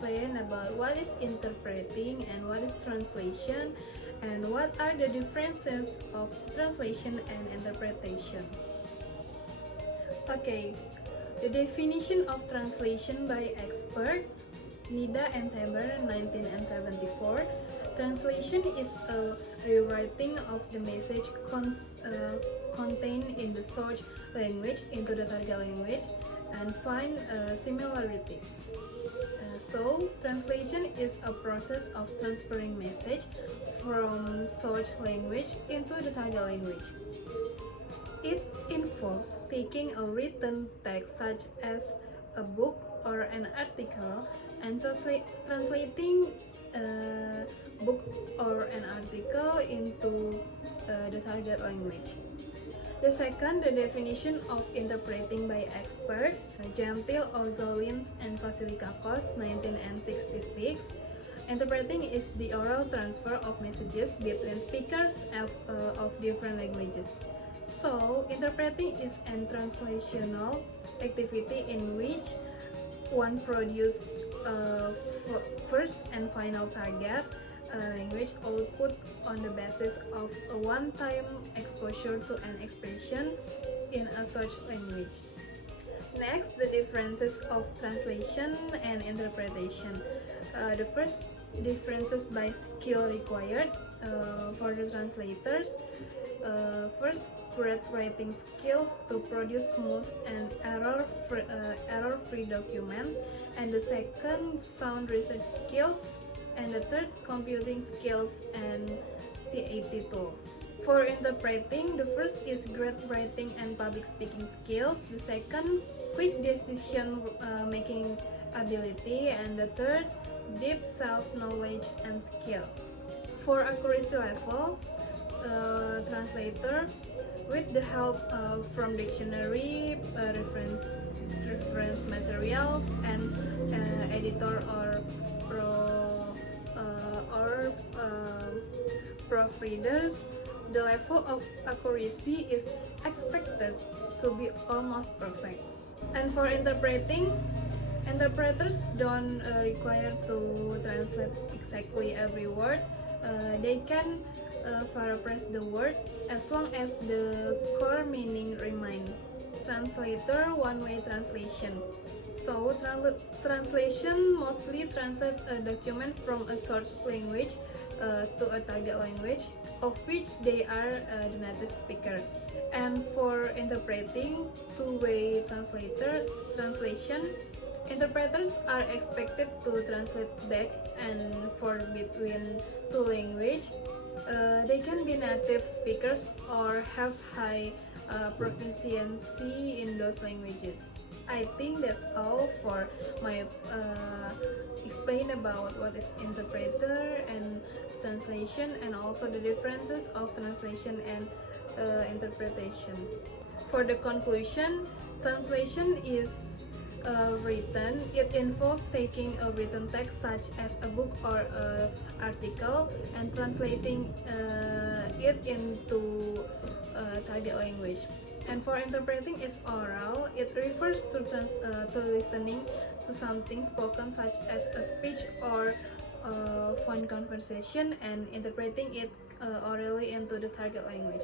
explain about what is interpreting and what is translation, and what are the differences of translation and interpretation. Okay, the definition of translation by expert Nida and Taber, 1974. Translation is a rewriting of the message contained in the source language into the target language and find similarities. So, translation is a process of transferring message from source language into the target language. It involves taking a written text such as a book or an article and translating a book or an article into the target language. The second, the definition of interpreting by expert, Gentile, Ozolins, and Vasilikakos, 1966. Interpreting is the oral transfer of messages between speakers of different languages. So, interpreting is a translational activity in which one produces first and final target language output on the basis of a one-time exposure to an expression in a such language. Next, the differences of translation and interpretation. The first, differences by skill required for the translators. First, great writing skills to produce smooth and error-free documents, and the second, sound research skills, and the third, computing skills and CAT tools. For interpreting, the first is great writing and public speaking skills, the second, quick decision making ability, and the third, deep self-knowledge and skills. For accuracy level, translator, with the help from dictionary, reference materials, and editor or proofreaders, the level of accuracy is expected to be almost perfect. And for interpreting, interpreters don't require to translate exactly every word. They can paraphrase the word as long as the core meaning remains. Translator, one-way translation. So, translation mostly translates a document from a source language to a target language, of which they are the native speaker. And for interpreting, two-way translation, interpreters are expected to translate back and forth between two languages. They can be native speakers or have high proficiency in those languages. I think that's all for my explain about what is interpreter and translation, and also the differences of translation and interpretation. For the conclusion, translation is written. It involves taking a written text such as a book or an article and translating it into target language. And for interpreting is oral. It refers to listening to something spoken such as a speech or phone conversation and interpreting it orally into the target language.